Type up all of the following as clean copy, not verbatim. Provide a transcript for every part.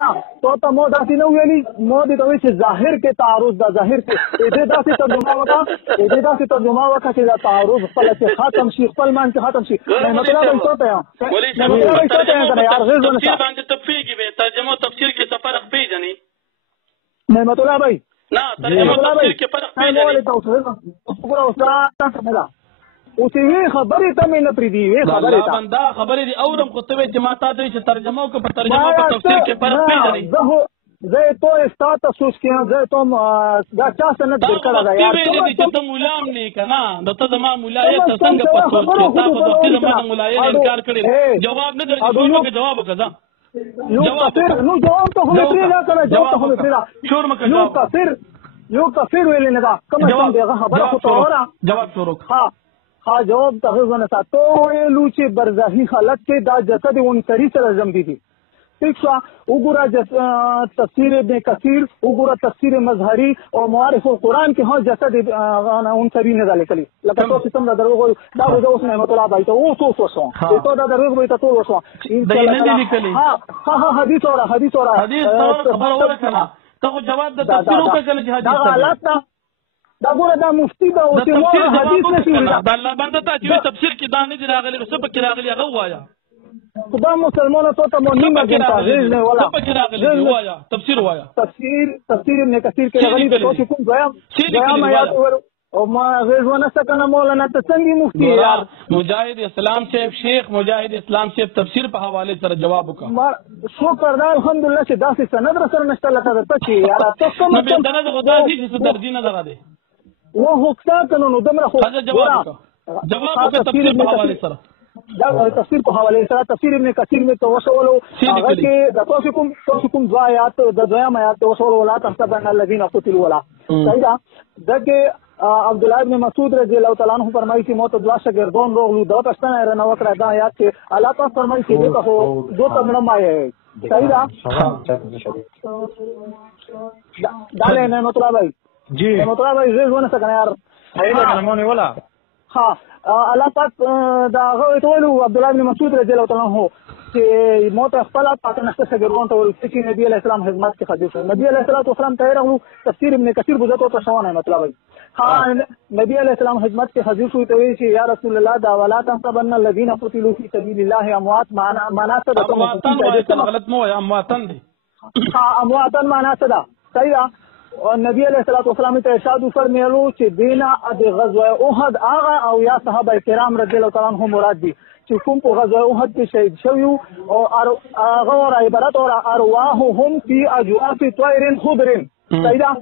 تو ته مو داسې نه ویلي، مو دې ته وایي چې ظاهر کې تعارض ده، ظاهر کې دې داسې ترجمه وکړه، دې داسې ترجمه وکړه چې دا تعارض خپل چې ختم شي، خپل مان چې ختم شي. مطلب یې څه ته باندې تفصیل کې به ترجمه او تفسیر کې فرق پیژني. نعمت الله بھائی نه ترجمه او تفسیر کې فرق پیژني. وګوره استاد تاسو نه اوسې وی خبرې ته مې نه پریدي، وی خبرې ته بندا خبرې دي اورم خو ته چې ما ته چې ترجمه او په ترجمه او په تفسیر کې فرق پیژني. زه تو استاد تاسو کې زه ته دا چا سند درکړه دا یار چې ته مولام نه کنا د ته زما مولایت څنګه په سوچ کې تاسو د زما مولایت انکار کړی جواب نه درکړو چې جواب وکړه. نو جواب ته هم پرې نه کړه، جواب ته هم پرې نه شور مکه یو کافر ویل نه دا کوم څنګه دغه خبره خو تورا جواب شروع. ها جواب ته ونه ساتو ویلو چې برزخی حالت کې دا جسد انصری سره زم دي. ٹھیک شو وګوره تفسیر ابن کثیر، وګوره تفسیر مظهری او معارف القرآن کې هو جسد انصری نه لیکلي. لکه تاسو څنګه درو دا اوس نه مطلب راځي ته اوس وسو ته دا درو به تاسو وسو ها حدیث اورا خبر ورکړه ته جواب د تفسیر وکړه چې حدیث دا ګوره دا مفتی دا او چې حدیث نشي دا الله باندې ته چې تفسیر کې دا نه دی راغلی نو څه پکې راغلی هغه وایا. خدا مسلمانوں تو تم نیمه ګنتا غیر نه ولا وایا تفسیر وایا تفسیر ابن کثیر کې راغلی د تو کوم ځای آیات او ما غیر ونه سکنه مولانا ته څنګه مفتی یار مجاہد اسلام صاحب شیخ مجاہد اسلام صاحب تفسیر په حواله سره جواب وکړه. شکر دا الحمدلله چې داسې سند را سره نشته لکه ته چې یار تاسو کوم څه نه غوډه دي چې درځي نه لګا دي و حکتا کنو نو دمره خو جواب وکړه تفسیر په حواله سره دا تفسیر په حواله سره تفسیر ابن کثیر میں توسولو هغه کې د تاسو کوم ځایات د دویم آیات توسولو ولا تحسبن الذين قتلوا ولا صحیح ده دغه عبد الله ابن مسعود رضی الله تعالی عنہ فرمایي چې موت دوا شاګردون روغلو د پښتنه رنه وکړه دا آیات کې الله تعالی فرمایي چې دغه هو دو تمنه مایه صحیح ده دا نه مطلب ہے جی مطلب ہے زه ونه څنګه یار صحیح ده مونږ ولا ها الله پاک دا هغه ټول عبد الله بن مسعود رضی الله تعالی عنہ چې موت خپل پاتنه څنګه ته ول چې نبی علیہ السلام خدمت کې حدیث نبی علیہ السلام ته راغلو تفسیر ابن کثیر بوزته ته شوانه مطلب ہے ها نبی علیہ السلام خدمت کې حدیث وي ته وی چې یا رسول الله دا ولا تحسبن الذين قتلوا في سبيل الله اموات معنا څه ده غلط مو یا امواتن دي ها امواتن معنا څه ده صحیح ده. اور نبی علیہ السلام ته ارشاد فرمایلو چې دینا د غزوه احد آغا او یا صحابه کرام رضی الله تعالی عنهم مراد دي چې کوم په غزوه احد کې شهید شوی او هغه عبارت اور ارواحهم فی اجواف طیر خضر صحیح ده.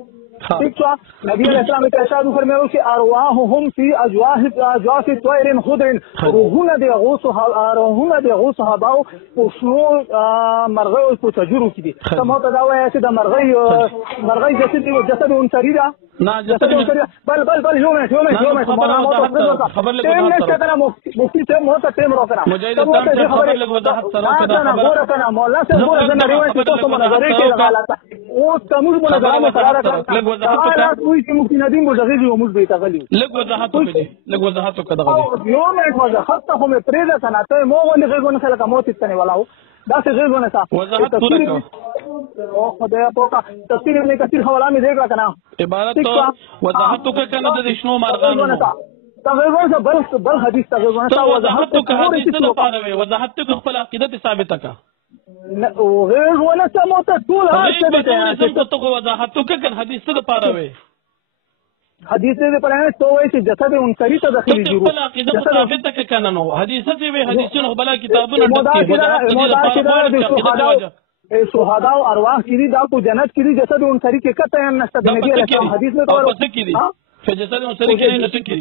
ٹھیک ہے نبی علیہ السلام ته ارشاد فرمایلو چې ارواحهم فی اجواف طیر خضر روحونه د غوص او شنو مرغۍ او پوچجرو کې دي. سمو ته دا وایي چې د مرغۍ جسد انصری ده نه جسد انصری بل یو نه خبر لګا مفتی ته مو ته تیم راکنه مجاہد اسلام خبر لګا وضاحت سره کنه مولا سے ګور نه روایت ته مناظرې کې غلطه او تموز مناظره قرار کړ کوئی چې مفتی ندیم مجاهد او موږ به تغلی لګ وضاحت وکړه یو نه وضاحت ته هم پرېده کنه ته مو ولې غوونه سره کومه تستنی ولاو دا څه غوونه تا وضاحت پوره کړه او خدای پاک تفسیر ابن کثیر حواله می دیکھا کنه عبارت وضاحت وکړه کنه د شنو مارغانو تغیرونه بل حدیث تغیرونه وضاحت وکړه حدیث نه پاره وضاحت خپل عقیده ثابته کړه غیر ونه سموته ټول هڅه ده ته وضاحت وکړه حدیث څه لپاره وي حدیث دې پر نه تو وایي چې جسد انصری ته داخلي جوړ خپل عقیده ثابته کړه کنه نو حدیث څه وي حدیثونه بل کتابونه شهدا او ارواح کې دا کو جنت کې جسد انصری کې کته نشته د نبی علیہ السلام حدیث میں تو څه کې دي چې جسد انصری کې نه څه کې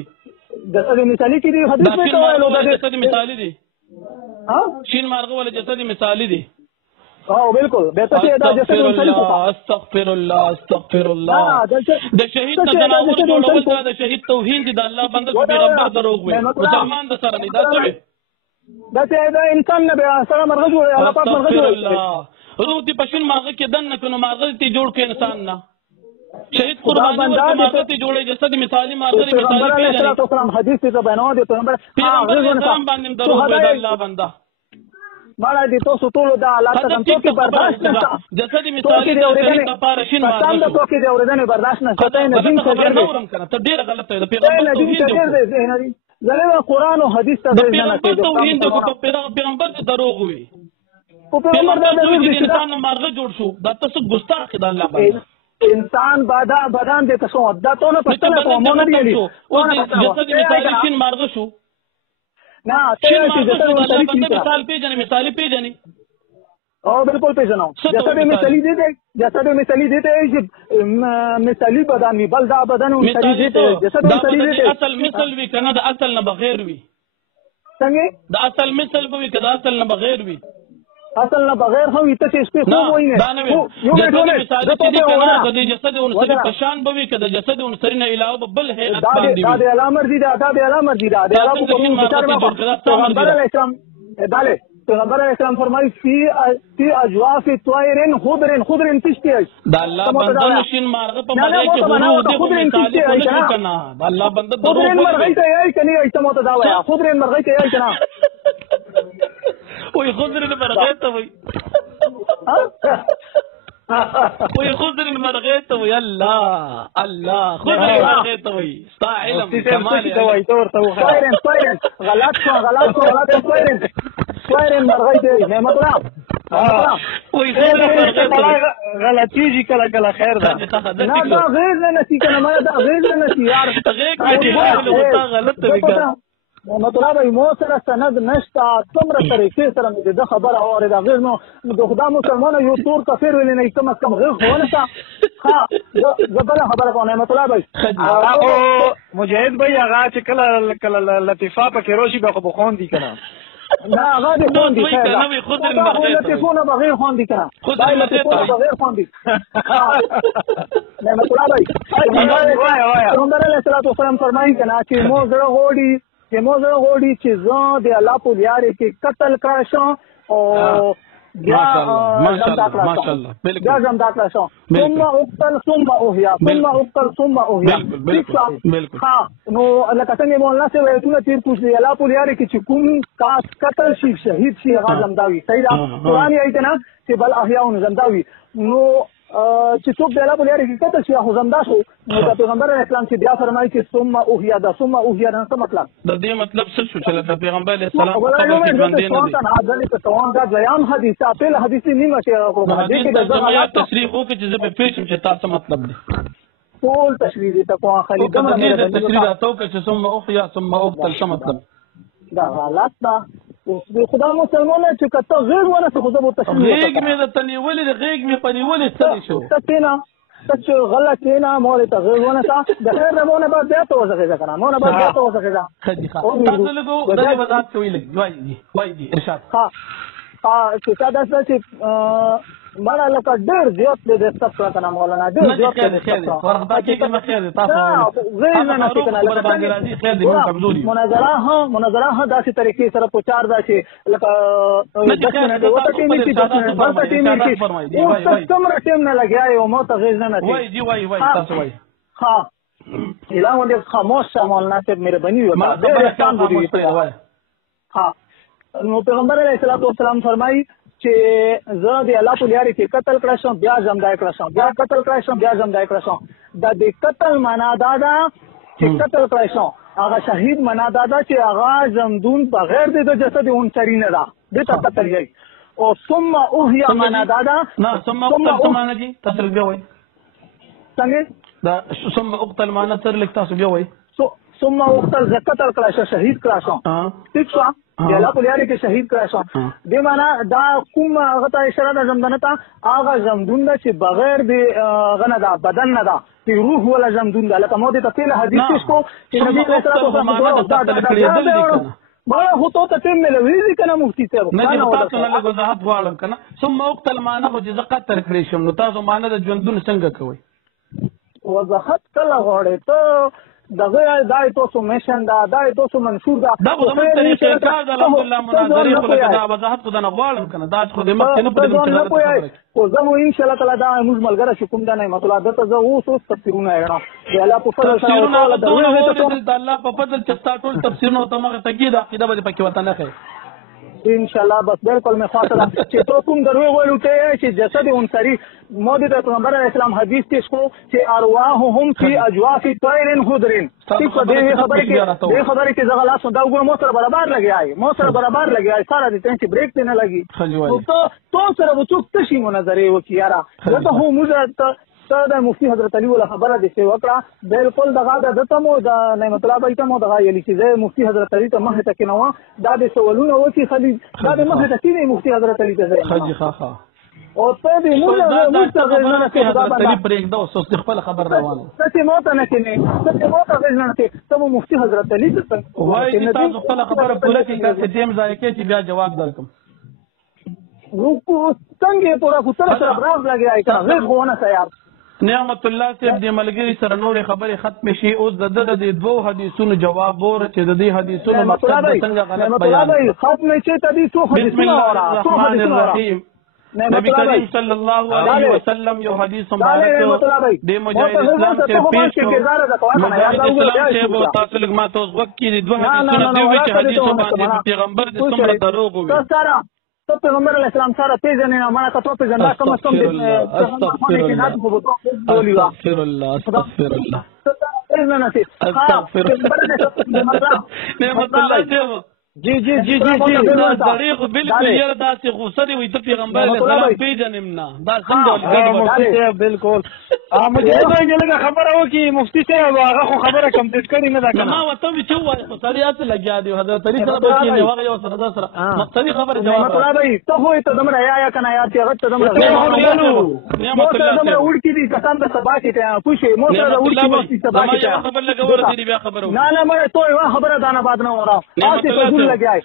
جسد مثالی کې حدیث میں تو جسد مثالی دي ها شین مارغه ولا جسد مثالی دي او بالکل بهتر دا جسد انصری استغفر الله د شهید ته جنازه جوړول دا شهید توهین دي د الله بنده کو پیغمبر دروغ وي مسلمان د سره نه دا څه دا انسان نه به سره مرغه جوړي الله پاک مرغه جوړي روح دی پښین مارغه کې دن نه کنو مارغه ته جوړ کې انسان نه شهید قرباني ورته مارغه ته جوړي جسد مثالی مارغه مثالی پیغمبر حدیث ته بیان دي پیغمبر انسان باندې دروغ وي د الله بنده مړه دي تاسو ټول دا حالات ته څوک برداشت نشته جسد مثالي د شهید لپاره شین قسم د توکي د اورېدنې برداشت نشته ته نه دین څخه ګرځي ته ډیر غلطه ده پیغمبر توحید دی زله قرآن او حدیث ته نه پیغمبر توحید د پیغمبر ته دروغ وي پیغمبر د انسان مرغه جوړ شو دا تاسو ګستاخ د الله باندې انسان بدن دې تاسو دا ته نه پښتنه کومه نه دی او جسد مثالي شین مرغه شو نه ته چې مثال مثالي پیژنې او بالکل پیژنم جسد مثالی دی جسد مثالی دی چې مثالی بدن وی بل دا بدن مثالی دی جسد مثالی دی اصل مثل وی کنه د اصل نه بغیر وی څنګه د اصل مثل وی کنه اصل نه بغیر وی اصل نه بغیر خو ته چې سپه خو وای نه یو مثال چې کنه د جسد انصری پشان بوي کده جسد انصری نه علاوه بل هيئت باندې دا د علامه دي دا د علامه دي دا د علامه کوم پیغمبر علیه السلام داله پیغمبر علیه السلام فرمایي فی اجواف طائر خضر تشتی دا الله بنده شین مارغه په مړی کې غرو دې په مثال کې نه کنه دا الله بنده خضر مرغی ته یې کني ایته مو ته دا وایا خضر مرغی ته یې کنه وای خضر مرغی ته وای وای خضر مرغی ته وای الله خضر مرغی ته وای ستا علم کمال ته وای تور ته غلط طائر مرغی ته نه مطلب وای خضر مرغی ته غلطی کله خیر ده نه دا غیر نه نسی کنه ما دا غیر نه نسی یار غیر غلط وی مطلب مو سره سند نشته څومره طریقې سره مې د خبره اورې دا غیر نو د خدا مسلمان یو تور کافر ویل نه کم از کم غیر خو نه ها زبر خبره کوم مطلب او مجاهد بھائی هغه چې کله لطیفه پکې روشي به بخون دي کنه نه هغه دې خون دي کنه خود مرغه لطیفونه بغیر خون دي کنه دا لطیفونه بغیر خون دي نه مطلب پیغمبر علیه السلام فرمایي کنه چې مو زړه غوړي چې موږ غوړي چې زه د الله په لارې کې قتل کړی شم او بیا ماشاءالله بیا زمدا کړی شم ثم اقتل ثم احیا ثم احیا بالکل ها نو لکه څنګه مولانا سے وایي تیر پوښ دی الله په لارې کې چې کوم کاس قتل شي شهید شي هغه زمدا وي صحیح ده قرآن یې کنه چې بل احیا زمدا وي نو چې څوک د الله په لارې کې قتل شي هغه زمدا شو نو د پیغمبر اسلام چې بیا فرمایي چې ثم احیا دا ثم احیا دا څه مطلب د دې مطلب څه شو چې د پیغمبر اسلام په خبر کې باندې نه دي په توان دا ځیام حدیث اپل حدیث نیمه چې هغه د زمات تصریح وکړي چې زه په پیښم چې تاسو مطلب دي ټول تشریح دي تاسو خالي د تشریح تاسو چې ثم احیا ثم اقتل څه مطلب دا غلط ده خدا مسلمانه چې کته غیر ونه څه خو به تشریح غیږ مې د تنیولې د غیږ مې پنیولې څه شو تاسو غلط نه مور ته غیر ونه څه د خیر نه بعد بیا ته وځه کنه مو نه بعد بیا ته وځه خدي تاسو له د وضاحت کوي لګ وای دي ارشاد ها چې دا چې مړه لکه ډېر زیات دې ستاسو کنه مولانا ډېر زیات دې ورته کې مخې تاسو غیر نه کنه مناظرہ ها داسې طریقې سره پوچار دا چې لکه دغه وته کې نشي ورته کې نشي او څومره ټیم نه لګیا یو مو ته غیر نه وای دی وای تاسو وای ها اعلان دې خاموش مولانا سے مهرباني وکړه ها نو پیغمبر علیه السلام فرمایي چې زه د الله په لارې کې قتل کړی شم بیا زمدا کړی شم بیا قتل کړی شم بیا زمدا کړی شم دا د قتل معنا دا ده چې قتل کړی شم هغه شهید معنا دا ده چې هغه زمدون بغیر د جسد انصری نه ده دې ته قتل یې او ثم احیا معنا دا ده نه ثم اقتل معنا دي تاسو بیا وایي څنګه دا ثم اقتل معنا تر لیک تاسو بیا وایي ثم اقتل قتل کړی شم شهید کړی شم ٹھیک شو د الله په لارې کې شهید کړی شم دې معنا دا کوم هغه ته اشاره ده زمدنه ته هغه زمدون ده چې بغیر د غنه ده بدن نه ده چې روح ولا زمدون ده لکه مو دې ته پیله حدیث کو چې نبی صلی الله علیه وسلم ما هو ته ټیم ملوي کنه مفتی صاحب نه تاسو نه له وضاحت غواړم کنه ثم اقتل معنا خو چې قتل کړی شم نو تاسو معنا د ژوندون څنګه کوي وضاحت کله غواړئ ته دغه دای تاسو میشن دای تاسو منشور دا په کومه طریقې کار د الحمدلله مناظرې په لګا وضاحت خو نه غواړم کنه دا خو د مخکې نه پدې او زمو ان شاء الله تعالی دا موږ ملګری شو کوم دا نه مطلب دا زه اوس تفسیرونه اړم د الله په فضل سره د الله په فضل چې تاسو ټول تفسیرونه ته مغه تګید عقیده به پکې وته نه کوي ان شاء الله بس بالکل میں فاصلہ چې تو کوم دروغ ویلو ته چې جسد انصری مودی د پیغمبر اسلام حدیث کې کو چې ارواحهم فی اجواف طیر خضر ٹھیک دې خبره کې زغلا سودا وګورم مو سره برابر لګیای مو سره برابر لګیای سارا دې ته بریک ته نه لګي تو سره وڅوک تشي مناظره وکیارا ته هو مزه د مفتی حضرت علی ولا خبره دي چې وکړه بالکل دغه د تمو د نعمت الله بایته مو دغه یلی چې مفتی حضرت علی ته مخ ته کینوا دا د سوالونه وکی خلی دا د مخ ته کینې مفتی حضرت علی ته خجی ها او ته دې موږ خبره کې حضرت علی پرېږ دا اوس خپل خبر روانه ته مو ته نه کینې ته مو ته نه کینې ته مفتی حضرت علی ته وای چې تاسو خپل خبره پوره کړئ چې ټیم ځای کې چې بیا جواب درکم وو څنګه پورا کوتره سره براز لګیای کا غیر خونه تیار نعمت الله صاحب د ملګری سره نور خبرې ختم شي اوس د دوه حدیثونو جواب ور چې د دې حدیثونو مطلب څنګه غلط بیان ختم شي ته دې څو حدیثونه الرحمن الرحیم نبی کریم صلی الله علیه وسلم یو حدیث مبارک د مجاہد اسلام سے پیش کو مجاہد اسلام سے وہ تاسو لګ ما توس وخت کې دوه حدیثونه دی چې حدیث باندې پیغمبر د څومره دروغ وي تو پیغمبر علیہ السلام سارا پیژنې نه مانا ته پیژندا کوم څه استغفر الله استغفر الله استغفر الله نعمت الله جی جی جی جی جی طریق بالکل یاره داسې غوسه دی وي ته پیغمبر علیه السلام پیژنم نه دا څنګه مفتی صاحب بالکل مجاهد وایي لږه خبره وکړي مفتی صاحب هغه خو خبره کمپلیټ کړې نه ده که ما ورته وایي چې ووایه خو سړی هسې لګیا دی حضرت علي سره به کښېني هغه یو سره دا سره مقصدي خبره جواب ته خو ته دومره یا که نه یا چې هغه ته دومره نعمت الله دومره وړکي دي کسان د سبا کې ته پوه شئ مو سره د وړکي مفتي سبا کې ته خبر لګور دی بیا خبره نه نه مړ ته یو خبره دانه باد نه وره تاسې په ګول لګیای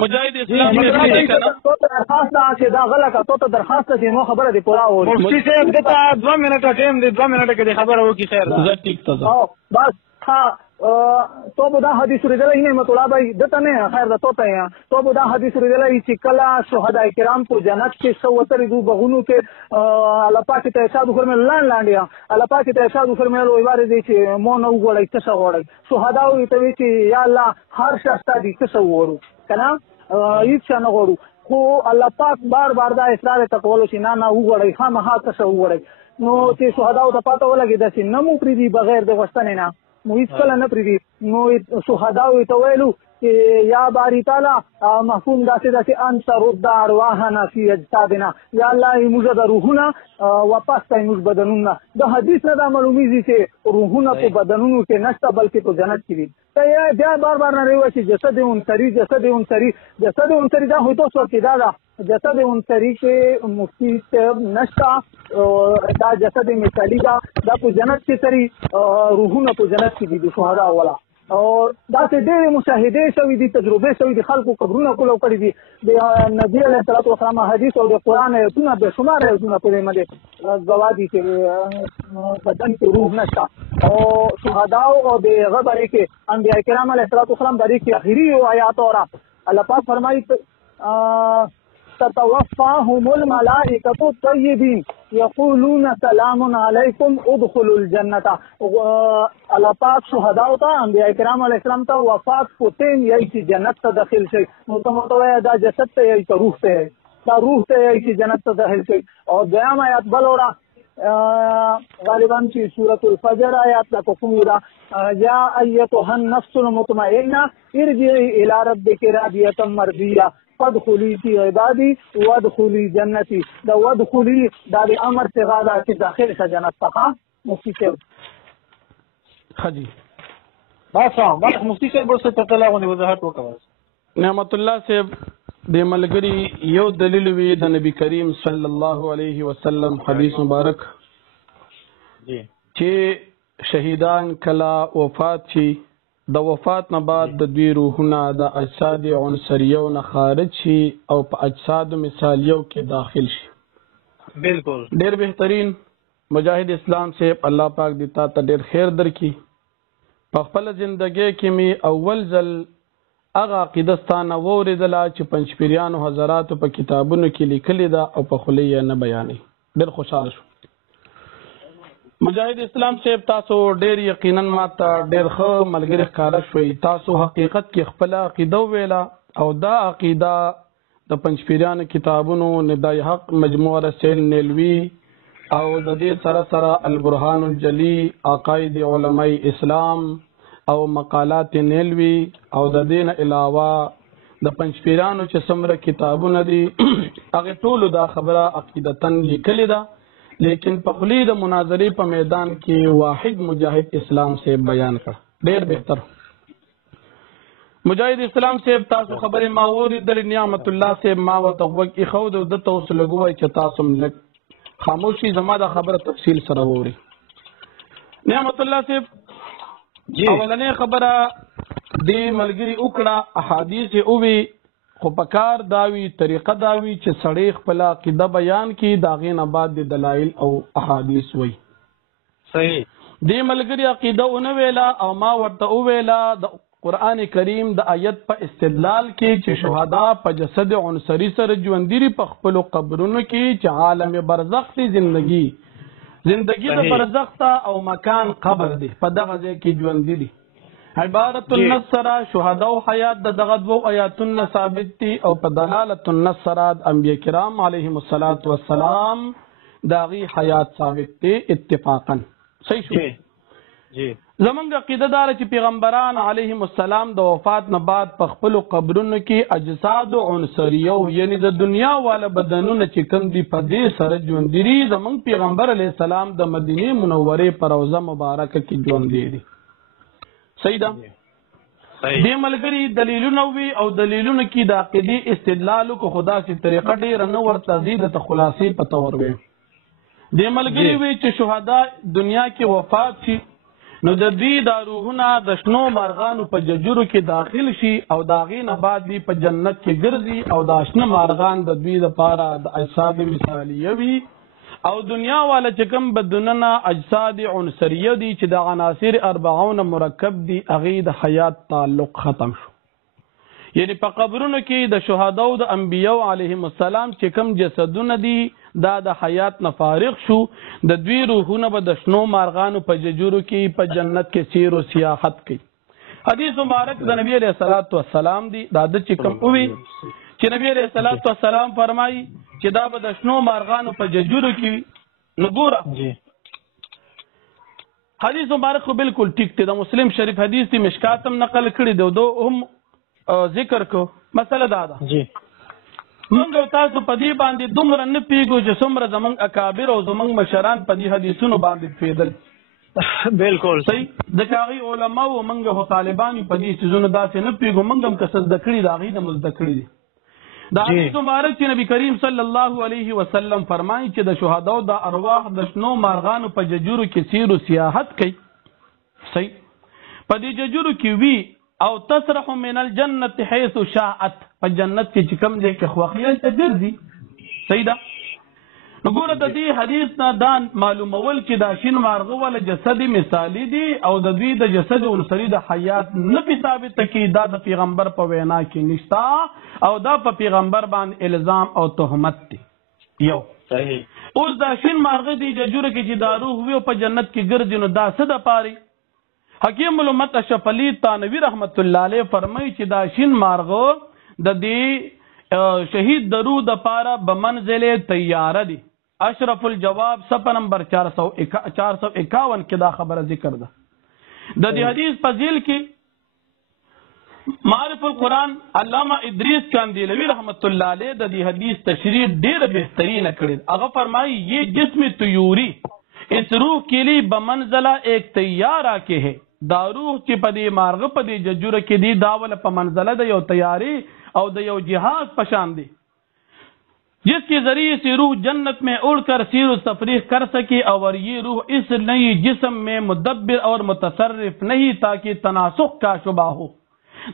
مجاہد اسلام درخواست چې دا غلطه تو درخواست چې مو خبره دی پورا و مفتی صاحب دته 2 منټه ټیم دی 2 منټه کې خبره وکړي خیر زه ټیک ته بس ها تو به دا حدیث ورېدلی نعمت الله بھائی دته نه خیر ده تو ته تو به دا حدیث ورېدلی چې کله شهدا کرام په جنت کې سو وترې دو بغونو کې الله پاک ته ارشاد وکړم لاندې الله پاک ته ارشاد وکړم وی واره دي چې مو نه وګړی څه وړي شهدا وي ته چې یا الله هر شخص دي څه وورو کنه هیڅ نه وورو خو الله پاک بار بار دا اصرار تکولو چې نه وګړی خامخا څه وړي نو چې شهدا ته پاته ولګي د سینه مو پری دي بغیر د وستنه نه مو هیڅ کله نه پریدي نو شهدا ته ویلو چې یا باری تعالی محفوظ داسې انت رد ارواحنا فی اجسادنا یا الله موږ د روحونه واپس کړئ موږ بدنونه د حدیث نه دا معلومیږي چې روحونه په بدنونو کې نشته بلکې په جنت کې دي ته بیا بار بار نه وایي چې جسد انصری جسد انصری جسد انصری دا هوته څه کې دا جسد انصری کې مفتی صاحب نشته دا جسد مثالی دا په جنت کې سری روحونه په جنت کې دي شهدا ولا او دا څه ډېرې مشاهدې شوي دي تجربې شوي دي خلکو قبرونه کولو کړي دي د نبي علیه السلام حدیث او د قرآن ایتونه بې شماره ایتونه په دې باندې ګواه دي چې بدن کې روح نشته او شهداو او د هغه باره کې انبیاء کرام علیه السلام باره کې اخري یو آیات اورا الله پاک فرمایي تتوفاهم الملائکة الطیبین یقولون سلام علیکم ادخلوا الجنة اللہ پاک شہداء تا انبیاء کرام علیہ السلام تا وفات پتین یہی چی جنت تا داخل شئی متمتوی دا جسد تا یہی تا روح تا ہے دا روح تا یہی چی جنت تا داخل شئی اور دوام آیات بلورا غالباً چی سورة الفجر آیات تا کفمی دا یا ایتها النفس المطمئنہ ارجعی الى ربک راضیة مرضیہ فادخلی فی عبادی وادخلی جنتی دا وادخلی دا دی امر سے غادا کہ داخل سا جنت تخا مفتی صاحب خجی بس مفتی صاحب ورسره تطلع غونې وضاحت وکړه نعمت الله صاحب د ملګری یو دلیل وی د نبی کریم صلی الله علیه وسلم حدیث مبارک جی چې شهیدان کلا وفات شي د وفات نه بعد د دوی روحونه د اجساد عنصریو نه خارج شي او په اجساد مثالیو کې داخل شي بالکل ډېر بهترین مجاهد اسلام صاحب الله پاک دې تا ته ډېر خیر درکړي په خپل ژوندګۍ کې می اول ځل هغه عقیده ستانه واورېدله چې پنچپیریانو حضراتو په کتابونو کې لیکلې ده او په خولې یې نه بیانوي ډېر خوشحاله شو مجاہد اسلام صاحب تاسو ډیر یقینا ماته ډیر ښه ملګری ښکاره شوي تاسو حقیقت کې خپل عقیده ویلا او دا عقیده د پنچپیریانو کتابونو ندای حق مجموع رسیل نیلوی او د دې سره سره البرهان الجلی عقاید علماء اسلام او مقالات نیلوی او د دین علاوه د پنچپیریانو چې څومره کتابونه دي هغه ټول دا خبره عقیدتن لیکلې ده، لیکن په خلی د مناظرې په میدان کې واحد مجاهد اسلام سے بیان کړ. ډیر بهتر مجاهد اسلام سے تاسو خبره ما اوریدل، نعمت الله سے ما وتوق اخود د تاسو لګوي چې تاسو ملک خاموشي زما د خبره تفصیل سره ووري. نعمت الله سے اولنې خبره دی ملګری وکړه، احادیث اووی خو پکار داوی طریقه داوی چې سړی خپل عقیده بیان کی داغې نه بعد د دلایل او احادیث وای. صحیح دی ملګری عقیده اون ویلا او ما ورته ویلا د قرآن کریم د آیت په استدلال کې چې شهدا په جسد عنصری سره ژوندۍ په خپل قبرونو کې چې عالم برزخ دی زندگی د برزخ او مکان قبر دی په دغه ځای کې ژوندۍ دي. عبارت النصر شهدا او حیات د دغه دوه آیاتونو ثابت دي او په دلالت النصر انبیاء کرام علیهم الصلاۃ والسلام داغي حیات ثابت دي اتفاقا. صحیح شو جی. زمونږ عقیده دار چې پیغمبران علیهم السلام د وفات نه بعد په خپل قبرونو کې اجساد عنصریه یعنی د دنیا والا بدنونه چې کوم دي په دې سره ژوندۍ، زمونږ پیغمبر علیه السلام د مدینه منورې په روضه مبارکه کې ژوندۍ دي. صحیح ده. دې ملګری دلیلونه وی او دلیلونه کې د عقیدې استدلال کو خدا سي طریقه ډیر نه ورته زید ته خلاصې پته ور وي. دې ملګری وی چې شهدا دنیا کې وفات شي نو د دې د روحونه د شنو مارغانو په ججرو کې داخل شي او داغې نه بعد دی په جنت کې ګرځي او د شنو مارغان د دوی لپاره د اجساد مثالیه وي او دنیا والا چې کوم بدنونه اجساد عنصریه دي چې د عناصر 40 مرکب دي هغې د حیات تعلق ختم شو. یعنی په قبرونو کې د شهدا او د انبیاء علیهم السلام چې کوم جسدونه دي دا د حیات نه فارغ شو، د دوی روحونه به د شنو مارغانو په ججرو کې په جنت کې سیر او سیاحت کوي. حدیث مبارک د نبی علیه الصلاۃ والسلام دی دا د چې کوم وی چې نبی علیه الصلاۃ والسلام فرمایي چې دا به د شنو مارغانو په ججرو کې نو ګوره حدیث مبارک خو بالکل ټیک دی، د مسلم شریف حدیث دی، مشکات هم نقل کړی دی، دو هم ذکر کو. مسله دا ده جی موږ تاسو په دې باندې دومره نه پیګو چې څومره زمونږ اکابر او زمونږ مشران په دې حدیثونو باندې پیدل. بالکل صحیح. د هغې علما او موږ خو طالبان په دې څیزونو داسې نه پیګو، موږ هم که څه زده کړي د هغې نه مو زده کړي دي. دا حدیث مبارک چې نبی کریم صلی الله علیه وسلم فرمایي چې د شهداو د ارواح د شنو مارغانو په ججرو کې سیر او سیاحت کوي. صحیح. په دې ججرو کې وی او تسرح من الجنة حيث شاءت، په جنت کې چې کوم ځای کې خوښیږي ته ګرځي. صحیح ده. نو ګوره د دې حدیث نه دا معلومول چې دا شین مارغه ولا جسد مثالی دي او د دوی د جسد عنصري د حیات نه په ثابت کې دا د پیغمبر په وینا کې نشتا او دا په پیغمبر باندې الزام او تهمت دي. یو صحیح. اوس دا شین مارغه دی ججوره کې چې دا روح وي په جنت کې ګرځي نو دا څه د پاري؟ حکیم الامت اشرف علی تانوی رحمت الله علیه فرمایي چې دا شین مارغه د دې شهید درو د پاره بمنزل تیاره دي. اشرف الجواب صفحه نمبر 451 کې دا خبره ذکر ده. د دې حدیث په ذیل کې معرف القرآن علامہ ادریس کاندیلوی رحمت اللہ علیہ د دې حدیث تشریح ډیر بهترین کړی. هغه فرمایي یہ جسم طیوری اس روح کے لیے بمنزلہ ایک طیارہ کے ہے. دا روح چې په دې مارغه په دې ججوره کې دی دا ول په منزله د یو تیاری او د یو جهاز پشان دی جس کے ذریعے سے روح جنت میں اڑ کر سیر و تفریح کر سکے اور یہ روح اس نئی جسم میں مدبر اور متصرف نہیں تاکہ تناسخ کا شبہ ہو.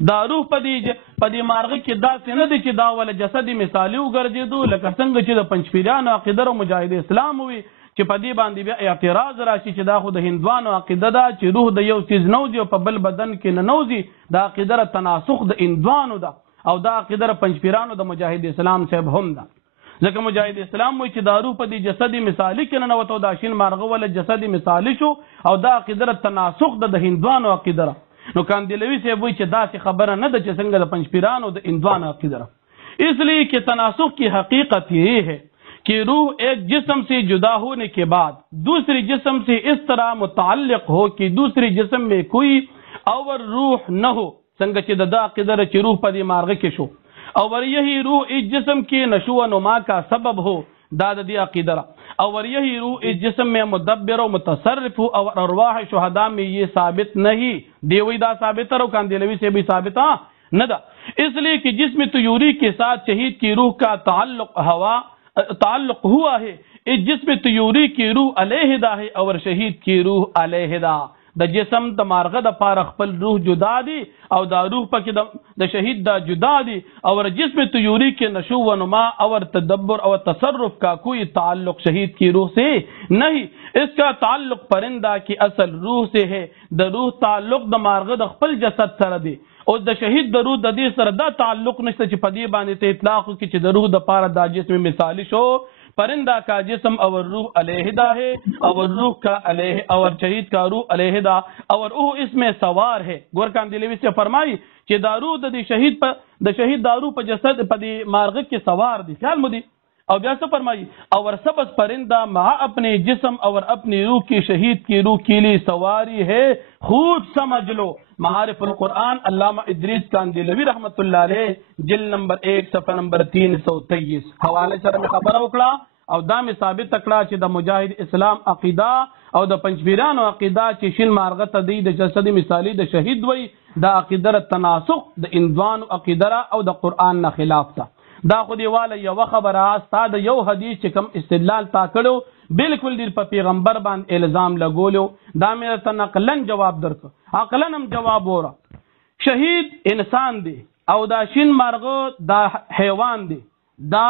دا روح پدی مارغه کې داسې نه دی چې دا ول جسدی مثالی وګرځېدو لکه څنګه چې د پنچپیریانو عقیده او مجاهد اسلام وي چې په دې باندې بیا اعتراض راشي چې دا خو د هندوانو عقیده ده چې روح د یو چیز نوځي او په بل بدن کې نه نوځي. دا عقیده تناسخ د هندوانو ده او دا عقیده پنچپیرانو د مجاهد اسلام صاحب هم ده. ځکه مجاهد اسلام وایي چې دا روح په دې جسدي مثالی کې نه نوته دا شین مارغه ول جسدي مثالی شو او دا عقیده تناسخ د هندوانو عقیده. نو کاندیلوي صاحب وایي چې داسې خبره نه ده چې څنګه د پنچپیرانو د اندوان عقیده رہا، اس لیے کہ تناسخ کی حقیقت یہ ہے کہ روح ایک جسم سے جدا ہونے کے بعد دوسری جسم سے اس طرح متعلق ہو کہ دوسری جسم میں کوئی اور روح نہ ہو، څنګه چې د عقیده چې روح په دې مارغه کې شو اور یہی روح اس جسم کی نشو و نما کا سبب ہو، دا د دې عقیده را، اور یہی روح اس جسم میں مدبر و متصرف ہو، اور ارواح شہداء میں یہ ثابت نہیں، دیوی دا ثابت رو کاندیلوی سے بھی ثابت نہ دا، اس لیے کہ جسم طیوری کے ساتھ شہید کی روح کا تعلق ہوا ہے، اس جسم طیوری کی روح علیحدہ ہے اور شہید کی روح علیحدہ، د جسم د مارغه د پاره خپل روح جدا دی او دا روح پکې د شهید دا جدا دی، اور جسم طیوری کے نشو و نما اور تدبر اور تصرف کا کوئی تعلق شہید کی روح سے نہیں، اس کا تعلق پرندہ کی اصل روح سے ہے، د روح تعلق د مارغه د خپل جسد سره دی، او د شهید د روح د دې سره دا تعلق نشته چې په دې باندې ته اطلاق وکړي چې د روح د پاره دا جسم مثالی شو، پرندہ کا جسم اور روح علیحدہ ہے اور روح کا علیہ اور شہید کا روح علیحدہ اور اس میں سوار ہے، گور کاندیلوی سے فرمائی کہ دارو د شہید پر د شہید دارو پر جسد پر مارغه کے سوار دی، خیال مدی اور بیاسا فرمائی اور سبز پرندہ مع اپنے جسم اور اپنی روح کی شہید کی روح کے لیے سواری ہے، خوب سمجھ لو۔ معارف القرآن علامہ ادریس کاندیلوی رحمت اللہ علیہ جلد نمبر 1 صفحہ نمبر 323 حوالے سره میں خبر وکړه او دا می ثابت کړه چې د مجاهد اسلام عقیده او د پنچپیریانو عقیده چې شین مارغه ته د جسد مثالی د شهید وای دا عقیده تناسخ د اندوان عقیده او د قرآن نه خلاف ده، دا خو دیواله یو خبره استا د یو حدیث چې کم استدلال تا کړو بالکل دیر په پیغمبر باندې الزام لګولو، دا مې ته نقلن جواب درک، عقلن هم جواب وره، شهید انسان دی او دا شین مارغه دا حیوان دی، دا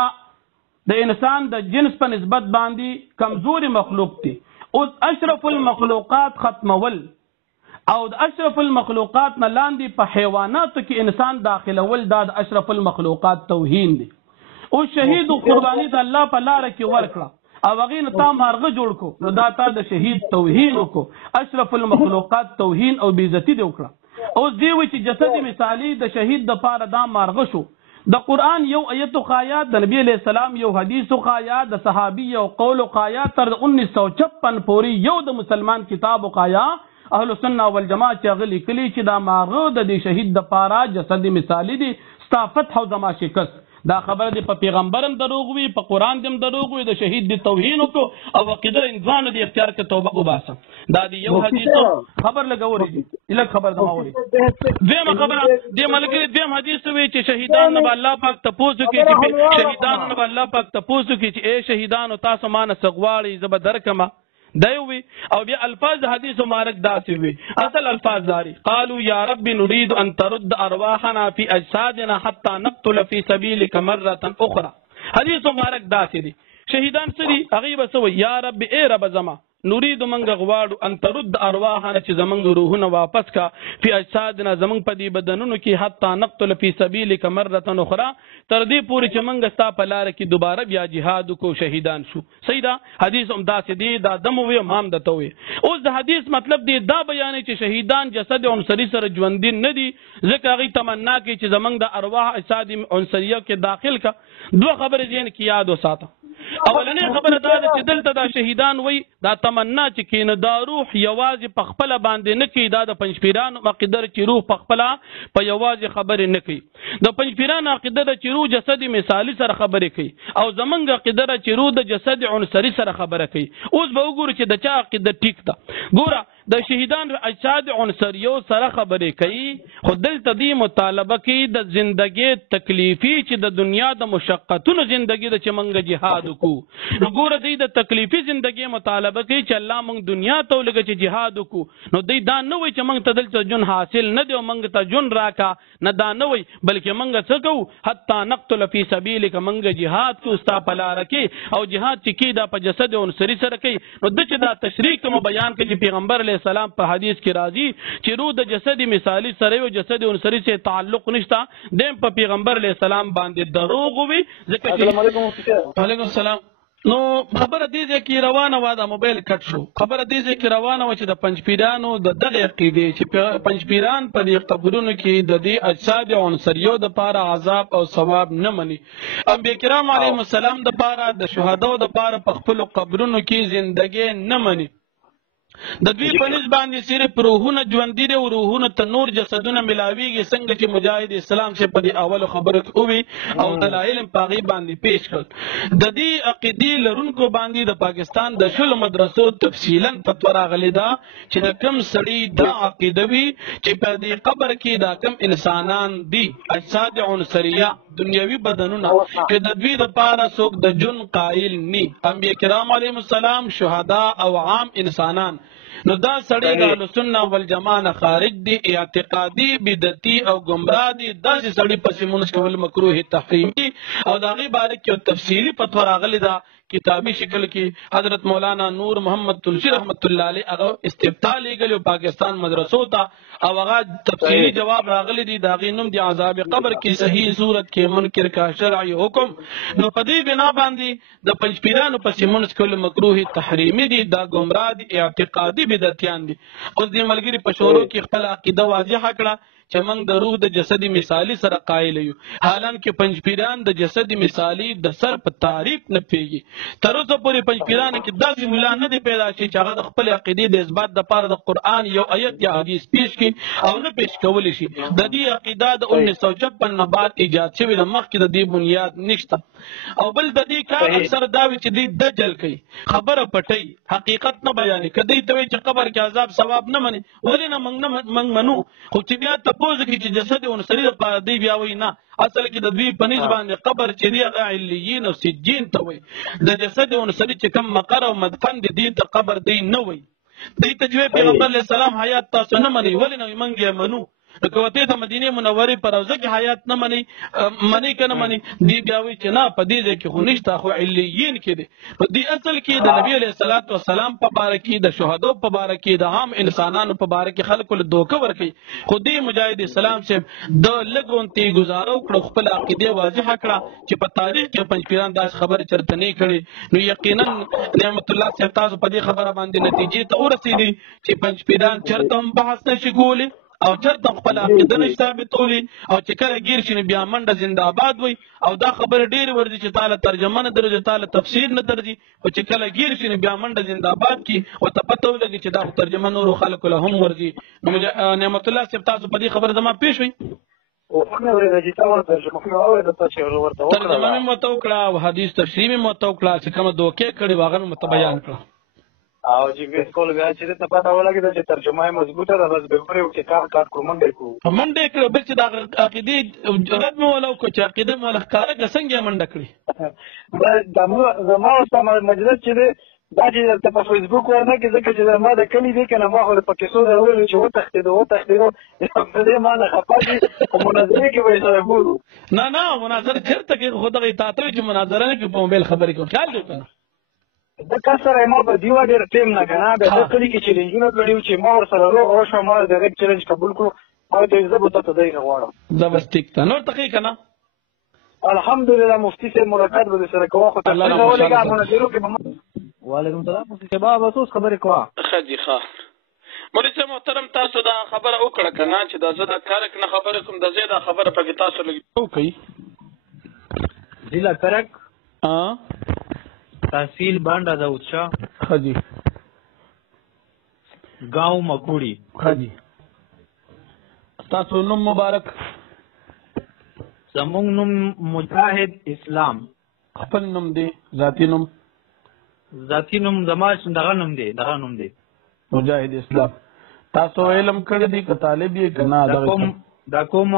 د انسان د جنس په نسبت باندې کمزوري مخلوق دی، او اشرف المخلوقات ختمول او د اشرف المخلوقات نه لاندې په حیواناتو کې انسان داخلول دا د اشرف المخلوقات توهین دی، او شهید قربانی د الله په لار کې ورکړه او هغې نه تا مارغه جوړ کو نو دا تا د شهید توهین وکړو، اشرف المخلوقات توهین او بېعزتي دې وکړه، اوس دې وایي چې جسد مثالي د شهید دپاره دا مارغه شو، د قرآن یو ایت خایات د نبی علیہ السلام یو حدیث خایات د صحابی یو قول خایات تر 1956 پورې یو د مسلمان کتاب خایا اهل سنت والجماعت چې غلی کلی چې دا مارغه د دې شهید دپاره جسد مثالي دی ستا فتح او زما شکست، دا خبر دی په پیغمبرم دروغ وي په قرآن دم دروغ وي، د شهید دی توهین وکړو او عقیده انسان دی اختیار کې توبه وباسم، دا دی یو حدیث خبر لګوري الک خبر زماوري دیم خبر دی ملګری دیم حدیث وی چې شهیدان نه الله پاک تپوسو کې چې شهیدان نه الله پاک تپوسو کې چې اے شهیدان تاسو مان سغواړي زبر کما دیوی او بیا الفاظ حدیث مبارک داسې وي، اصل الفاظ داری قالوا یا رب نريد ان ترد ارواحنا في اجسادنا حتى نقتل في سبيلك مره اخرى، حدیث مبارک داسې دي شهیدان سری هغه بسوي یا رب اے رب زما نريد منګ غواړو ان ترد ارواحنا چې زمنګ روحونه واپس کا فی اجسادنا زمنګ په دې بدنونو کې حتی نقتل فی سبیلک مره اخرى تر دې پورې چې منګ ستا په لار کې دوباره بیا جهاد کو شهیدان شو، صحیح ده حدیث هم داسې دی، دا دم وی امام دته وي، اوس د حدیث مطلب دی دا بیان چې شهیدان جسد عنصری سره ژوندین نه دي ځکه هغه تمنا کوي چې زمنګ د ارواح اجساد عنصریه کې داخل کا، دوه خبرې ذهن کې یاد وساته، اولنې خبره دا ده چې دلته دا شهیدان وای دا تمنا چې کینه دا روح یوازې په خپل باندې نه کوي، دا د پنچپیرانو عقیده چې روح په خپل په یوازې خبرې نه کوي، د پنچپیرانو عقیده چې روح جسد مثالی سره خبرې کوي او زمونږ عقیده چې روح د جسد عنصری سره خبره کوي، اوس به وګورو چې د چا عقیده ټیک ده، ګوره د شهیدان اجساد عنصریو سره خبرې کوي، خو دلته دی مطالبه کوي د زندګۍ تکلیفي چې د دنیا د مشقتونو زندګۍ د چې منګه جهاد وکړو، نو ګوره دی د تکلیفي زندګۍ مطالبه کوي چې الله موږ دنیا ته ولګه چې جهاد وکړو، نو دی دا نه وایي چې موږ ته دلته جون حاصل نه دی او موږ ته جون راکا، نه دا نه وایي بلکې موږ څه کوو حتی نقتل فی سبیلک موږ جهاد کوو ستا په لاره کې، او جهاد چې کی دا په جسد عنصری سره کوي، نو د چې دا تشریح کوم بیان کوي چې پیغمبر السلام په حدیث کې راځي چې روح د جسد مثالی سره او جسد عنصری سے تعلق نشتا، دیم په پیغمبر علیہ السلام باندې دروغ وي ځکه چې وعلیکم السلام نو خبره دې ځای کې روانه وه، د موبایل کټ شو، خبره دې ځای کې روانه وه چې د پنچپیریانو د دغې عقیدې چې پنچپیریان په دې قبرونو کې د دې اجساد عنصریو دپاره عذاب او ثواب نه مني. انبیا کرام علیهم السلام دپاره د شهداو دپاره په خپلو قبرونو کې زندګي نه مني. د دوی په نسبت باندې صرف روحونه ژوندي دي او روحونه ته نور جسدونه ملاویږي، څنګه چې مجاهد اسلام چې په دې اولو خبرو کې ووي او دلایل په هغې باندې پیش کړل. د دې عقیدې لرونکو باندې د پاکستان د شلو مدرسو تفصیلا فتوا راغلې ده چې د کم سړي دا عقیده وي چې په دې قبر کې دا کم انسانان دي اجساد عنصریه دنیوي بدنونه چې د دوی دپاره څوک د جن قایل ني، انبیا کرام علیهم السلام، شهدا او عام انسانان، نو دا سړی د اهلسنه والجماعه نه خارج دي، اعتقادي بدعتي او ګمراه دي. داسې سړي پسې مونځ کول مکروه تحریمي او د هغې باره کې تفصیلي فتوا راغلې ده کتابي شکل کې. حضرت مولانا نور محمد تلشی رحمت الله علیه هغه استفتاء لیږلی پاکستان مدرسو ته او هغه تفصیلي جواب راغلی دی، د هغې نوم د عذاب قبر کې صحیح صورت کې منکر کا شرعي حکم. نو په دې بنا باندې د پنچپیریانو پسې مونځ کول مکروه تحریمي دي، دا ګمراه دي، اعتقادي بدعتیان دي. اوس دې ملګري په شورو کې خپل عقیده واضحه کړه چې موږ د روح د جسدي مثالي سره قایل یو، حالانکه پنچپیریان د جسدي مثالي د سر په تعریف نه پوهېږي. تر اوسه پورې پنچپیریانو کې داسې ملا نه دی پیدا شي چې هغه د خپلې عقیدې د اثبات دپاره د قرآن یو آیت یا حدیث پیش کړي او نه پیش کولی شي. د دې عقیده د 1956 نه بعد ایجاد شوې ده، مخکې د دې بنیاد نشته. او بل د دې کار اکثر دا وي چې دوی دجل کوي، خبره پټوي، حقیقت نه بیانوي. که دوی ته وایي چې قبر کې عذاب ثواب نه مني، ولې نه موږ منو؟ خو چې بیا تپوس وکړي چې جسد عنصري دپاره دوی بیا وایي نه، اصل کې د دوی په نسبت باندې قبر چې دی هغه علیین او سجین ته وایي. د جسد عنصري چې کوم مقر او مدفن دی دې ته قبر دی نه وایي. دوی ته چې وایي پیغمبر علیه السلام حیات تاسو نه منئ، ولې نه وایي موږ یې منو. که وتې ته مدینې منورې په روضه کې حیات نه منئ که نه منئ، دوی بیا وایي چې نه په دې ځای کې خو نشته، خو علیین کې دی. په دې اصل کې د نبي علیه الصلاة والسلام په باره کې، د شهدو په باره کې، د عام انسانانو په باره کې خلکو له دوکه ورکوي. خو دې مجاهد اسلام صاحب د لږ غونتې ګزاره وکړه، خپله عقیدې واضحه کړه چې په تاریخ کې پنچپیریان داسې خبرې چېرته نه کړې. نو یقینا نعمت الله صاحب تاسو په دې خبره باندې نتیجې ته ورسېدي چې پنچپیریان چېرته هم بحث نشي کولی او چېرته خپله عقیده نشي ثابتولی، او چې کله ګیر شي نو بیا منډه زنده آباد وایي. او دا خبرې ډېرې ورځي چې تاله ترجمه نه درځي، تاله تفسیر نه درځي، خو چې کله ګیر شي نو بیا منډه زنده آباد کي ورته پته ولګي چې دا خو ترجمه نورو خلکو له هم ورځي. نو نعمت الله صاحب تاسو په دې خبره زما پېښ وئ، ترجمه مې ورته وکړه او حدیث تفسیر مې ورته وکړه، چې کومه دوکې کړې وه هغه مې ورته بیان کړه. او چې بالکل بیا چې ته پته ولګېده چې ترجمه یې مضبوطه ده، بس به وګورې چې کار کړو منډې کړو بل چې د عقیدې رد مې وله وکړو چې عقیده مې وله ښکاره کړه، څنګه یې منډه کړې. زما اوس مجلس چې دی دا چې درته په فیسبوک ورنه کې ځکه چې زما د کلي دی که نه ما خو په کیسو در ویلو چې وتښتېدو په دې ما نه خفه دي، خو مناظرې کې به یې سره ګورو. نه مناظره چېرته کې خو دغه تا ته وایي چې مناظره نه کوي، په موبایل خبرې کوو، خیال دی که نه. د کس سره ما په دیوه ډېر ټیم نه که نه بیا ده کلي کې چیلنجونه کړي وو چې ما ورسره روغ وشوه، ما د غیب چیلنج قبول کړو، ما ورته ویل زه به تا ته دی نه غواړم. زه بس ټیک ته نور ته ښې که نه. الحمدلله مفتی صاحب ملاقات به درسره کوه، خو تفصیل به ولګه مناظرو کې به وعلیکم السلام مفتی صاحب، بس اوس خبرې کوه. ښه جي ښه. مولوي صاحب محترم تاسو دا خبره وکړه که نه چې دا زه دا کارک نه خبرې کوم، د زه دا خبره پکې تاسو لږ وکړئ. ضلع کرک تحصیل بانډا داود شاه. ښه جي. گاؤں مکوڑی. ښه جي. تاسو نوم مبارک؟ زمونږ نوم مجاہد اسلام. خپل نوم دی؟ ذاتی نوم؟ ذاتی نوم زما دغه نوم دی مجاہد اسلام. تاسو علم کړی دی که طالب یې که نه؟ دا کوم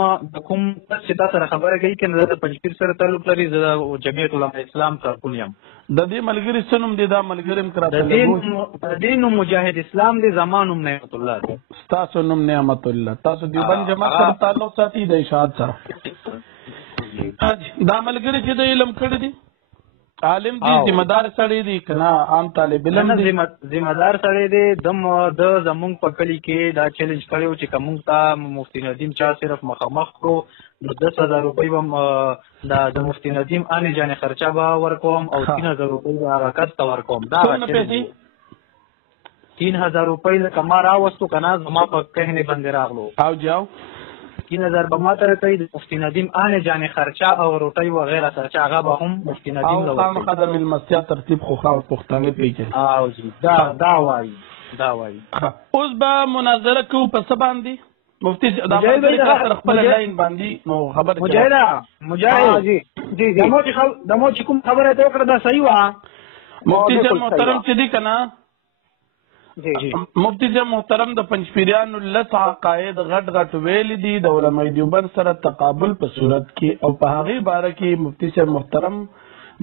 چې تا سره خبره کوي که نه د پنچپیر سره تعلق لري، زه د جمعیت علماء اسلام کارکون یم. د دې ملګري څه نوم دی؟ دا ملګري م د دې نوم مجاہد اسلام دی، زما نوم نعمت الله دی. ستاسو نوم نعمت الله. تاسو دیوبند جماعت سره تعلق ساتي د اشاعت سره؟ دا ملګري چې د علم کړی دي عالم دی ذمہ دار سړی دی کنه عام طالب علم دی ذمہ دار سړی دی د زمونږ په کلی کې دا چیلنج کړو چې کوم ته مفتی ندیم چا صرف مخامخ کو نو 10,000 روپۍ به د مفتی ندیم ان جان خرچه به ورکوم او 3,000 روپۍ به هغه کس ته ورکوم. دا څونه 3,000 روپۍ لکه ما راوستو کنه زما په کهنه باندې راغلو او جاو 3,000 به ما ته کوي د مفتی ندیم ان جان خرچه او روټۍ و غیره خرچه هغه به هم مفتی ندیم او قام قدم المسیا ترتیب خو خاص پښتانه پیږي. او جی دا وایي اوس به مناظره کو په څه باندې مفتی دا په خپل لاین باندې نو خبر مجاهد جی دمو چې کوم خبره ته کړه دا صحیح وا مفتی صاحب محترم چې دی کنه مفتی صاحب محترم د پنچپیریانو لس عقاید غټ ویل دي د علماء دیوبند سره تقابل په صورت کې او په هغه باره کې مفتی صاحب محترم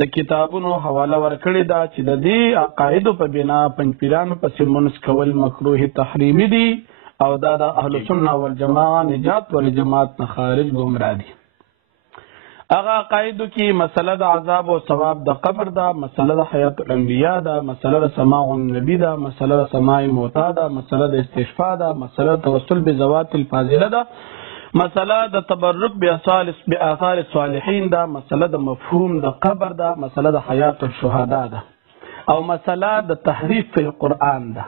د کتابونو حواله ورکړی دا چې د دې عقایدو په بنا پنچپیریانو پسې منځ کول مکروه تحریمی دي او دا د اهل سنت والجماعت نجات والجماعت نه خارج گمراه دي. هغه عقایدو کې مسله د عذاب او ثواب د قبر ده، مسله د حیات الانبیاء ده، مسله د سماع النبی ده، مسله د سماع موتا ده، مسله د استشفاء ده، مسله د توسل بذوات الفاضله ده، مسله د تبرک بآثار الصالحین ده، مسله د مفهوم د قبر ده، مسله د حیات الشهداء ده او مسله د تحریف فی القرآن ده.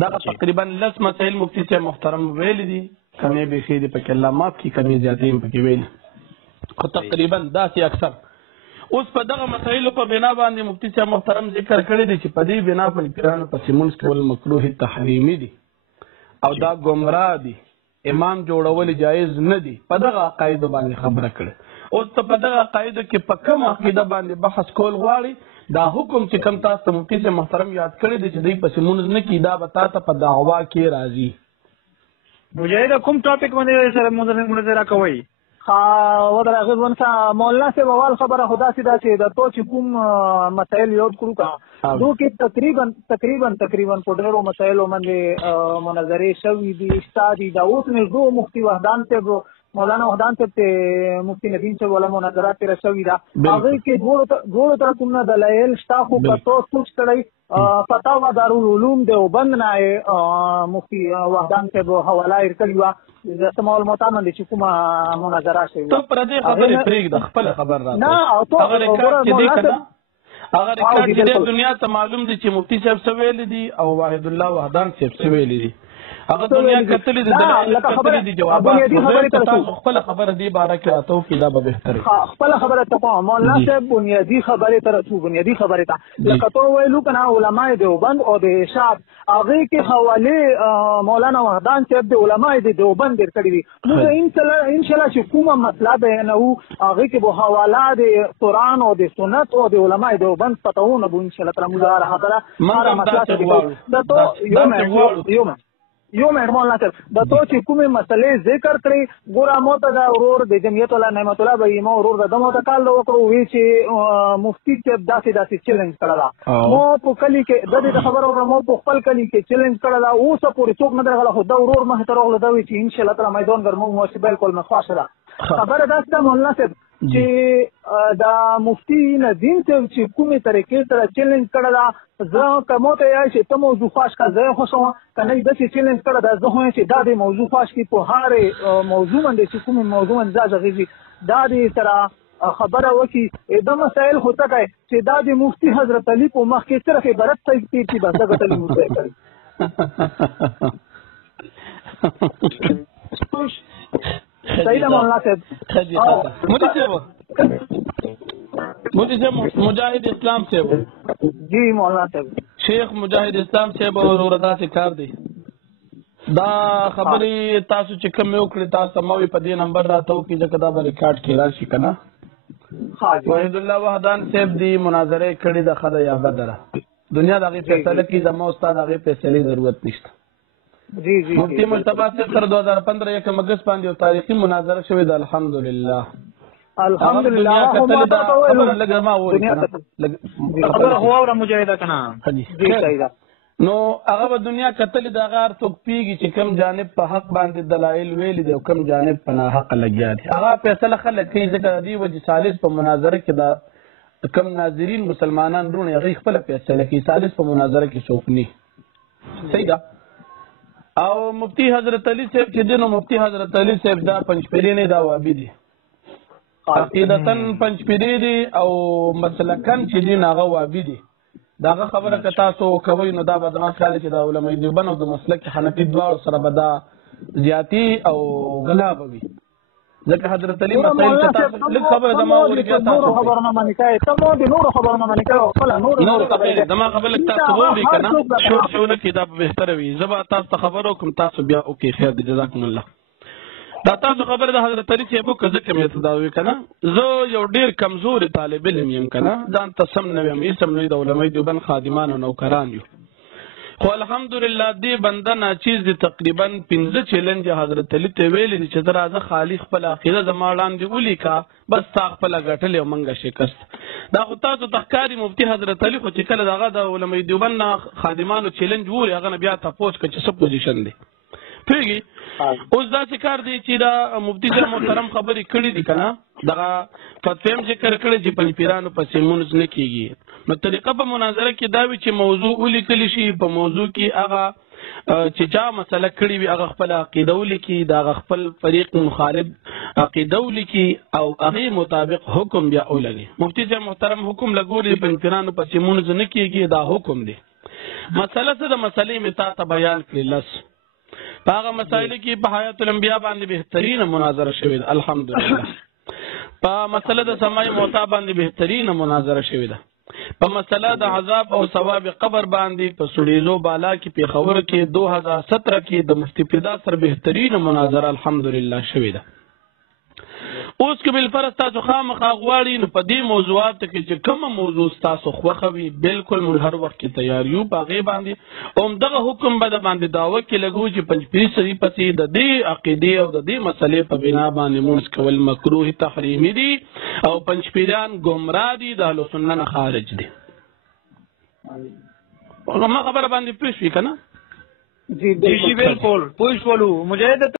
دغه تقریبا لس مسائل مفتی صاحب محترم ویل دي، کمی بیخی دی پکې الله معاف کی، کمی زیاتې پکې ویل خو تقریبا داسې اکثر. اوس په دغه مسایلو په بنا باندې مفتی صاحب محترم ذکر کړی دی چې په دې بنا پنچپیریانو پسې منځ کول مکروه تحریمي دي او دا گمراه دي، امام جوړول جایز نه دي. په دغه عقایدو باندې خبره کړې. اوس ته په دغه عقایدو کې په کوم عقیده باندې بحث کول غواړي؟ دا حکم چې کوم تاسو ته مفتی صاحب محترم یاد کړی دی چې دوی پسې منځ نه کي، دا به تا ته په دعوا کې راځي. مجاهد کوم ټاپک باندې سره مناظره کوي؟ ودر اغیز ونسا مولانا سے بوال خبر خدا سیدھا چھ دا تو چکم مسائل یاد کرو کا دو کې تقریبا په ډیرو مسایلو باندې مناظرې شوې دي. استاد داوود نے دو مفتی وحدان ته مولانا وحدان ته مفتی ندیم سے ولا مناظرات تر شوې ده. هغه کې ګورو تر کومه دلایل شتاخو پتو سوچ کړی فتاوا دارالعلوم دیوبند نه مفتی وحدان ته حواله ورکړی و د سمول متامن چې کومه مناظره شوې. ته پر دې خبرې پرېږده، خپل خبر راځه. نه او ته هغه ریکارډ چې دی کنه، هغه ریکارډ چې دنیا ته معلوم دي چې مفتی صاحب څه ویلي دي او واحد الله وحدان صاحب څه ویلي دي. هغه دنیا کتلې دي، دلایل کتلې دي، جوابات تاسو خپل خبره دی باره کې راتو کې دا به بهتره. خپل خبره ته مولانا صاحب بنیادی خبره تر څو بنیادی خبره ته لکه تو ویلو کنه علماء دیوبند او د ارشاد هغه کې حواله مولانا وحدان صاحب د علماء دیوبند درکړي دي. موږ ان شاء الله چې کومه مطلب نه وو هغه کې به حواله د قرآن او د سنت او د علماء دیوبند پتاونه به ان شاء الله تعالی موږ راځه ما مطلب دا تو یو مهربان صاحب دا تو چې کومه مسلې ذکر کړې ګوره مو ته دا ورور د جمعیت الله نعمت الله به مو ورور د مو ته کال وکړو وی چې مفتی صاحب داسې چیلنج کړلا مو په کلی کې د دې خبرو مو په خپل کلی کې چیلنج کړلا اوس پورې څوک نه درغله خو دا ورور مه ته راغله دا وی چې ان شاء الله تعالی میدان ګرمو مو بالکل مخواشه ده. خبره دا ست مولانا صاحب چې دا مفتی ندیم صاحب چې کومه طریقې سره چیلنج کړلا زه کومه ته یې چې ته موضوع فاش کا زه خو شوم کنه د چې چیلنج کړه دا زه هم چې دا د موضوع فاش کی په هر موضوع باندې چې کومه موضوع باندې غږی دا دې سره خبره وکي دا مسائل هوتا کوي چې دا د مفتی حضرت علی په مخ کې صرف عبارت ته کې بس دا غتلی مو کوي. صحیح مولانا صاحب مجھے مجاہد اسلام سے جی مولانا صاحب شیخ مجاہد اسلام صاحب اور رضا سے کار دی دا خبرې تاسو چې کوم یو کړی تاسو مو په دې نمبر راتو کې ځکه دا به ریکارډ کې راشي کنه. واحد الله وحدان صاحب دی مناظره کړی د خدای یا بدره دنیا دغه فیصله کې زمو استاد هغه فیصله ضرورت نشته. جی جی مفتی مصطفی صاحب سره 2015 1 اگست باندې یو تاریخي مناظره شوې ده. الحمدلله خبر هو اور مجاهده کنه جی صحیح. نو هغه دنیا کتل دا غار څوک پیږي چې کم جانب په حق باندې دلایل ویل دي او کم جانب په ناحق لګیا دي. هغه فیصله خلک کوي ځکه دی وجه ثالث په مناظره کې دا کم ناظرین مسلمانان رونه هغه خپل فیصله کوي، ثالث په مناظره کې څوک نه. صحیح ده. او مفتی حضرت علی صاحب چې دینو مفتی حضرت علی صاحب دا پنچپیری نه دا وابي دي، عقیدتن پنچپیری دي او مسلکن چې دین هغه وابي دي. داغه خبره که تاسو کوئ نو دا به زما خیال چې د علماء دیوبند او د مسلک حنفي دواړو سره به دا زیاتی او غلا به وي، ځکه حضرت علی مسائل ته تاسو لږ خبره زما ورکړه، تاسو خبره نه منې کوي، ته مو د نورو خبره نه منې کوي، خپله نور خبره زما خبره تاسو وورئ که نه شونه کې دا به بهتره وي. زه به تاسو ته خبر وکړم، تاسو بیا اوکې خیر دی، جزاکم الله. دا تاسو خبره د حضرت علی صاحب وکړه ځکه مې ته دا ووایي که نه، زه یو ډېر کمزوري طالب علم یم که نه، ځان ته سم نه ویم، هېڅ هم نه د علماء دیوبند خادمان او نوکران یو. خو الحمدلله دې بنده ناچیز دي تقریبا 5 چیلنج حضرت علی ته ویلي دي چې ته راځه خالي خپله عقیده زما وړاندې ولیکه، بس تا خپله ګټلې او موږ شکست. دا خو تاسو ته ښکاري مفتی حضرت علی خو چې کله د هغه د علماء دیوبند نه خادمانو چیلنج ووري هغه نه بیا تپوس کړه چې څه پوزیشن دی. پوهېږي اوس داسې کار دی چې دا مفتی صاحب محترم خبرې کړي دي که نه، دغه فتوی هم ذکر کړی چې پنچپیرانو پسې مونځ نه کېږي. نو طریقه په مناظره کې دا وي چې موضوع ولیکلی شي، په موضوع کې هغه چې چا مسله کړې وي هغه خپله عقیده ولیکي، د هغه خپل فریق مخالف عقیده ولیکي او هغې مطابق حکم بیا ولګي. مفتی صاحب محترم حکم لګولي پنچپیرانو پسې مونځ نه کېږي، دا حکم دی. مسله څه د مسلې مې تا ته بیان کړې لس په هغه مسایلو کې په حیات الانبیاء باندې بهترینه مناظره شوې ده الحمدلله، په مسله د سماع موتا باندې بهترینه مناظره شوې ده، په مسله د عذاب او ثواب قبر باندې په سړیزو بالا کې پیښور کې 2017 کې د مفتی پیدا سره بهترینه مناظره الحمدلله شوې ده. اوس که بالفرض تاسو خامخا غواړئ نو په دې موضوعاتو کې چې کومه موضوع ستاسو خوښه وي بالکل موږ هر وخت کې تیار یو په هغې باندې. همدغه حکم به د باندې دعوه کې لګو چې پنچپیری سړي پسې د دې عقیدې او د دې مسلې په بنا باندې مونځ کول مکروه تحریمي دي او پنچپیریان ګمراه دي، د اهلسنت نه خارج دي. ما خبره باندې پوه شوي که نه؟ جی بالکل پوه شولو. مجاهد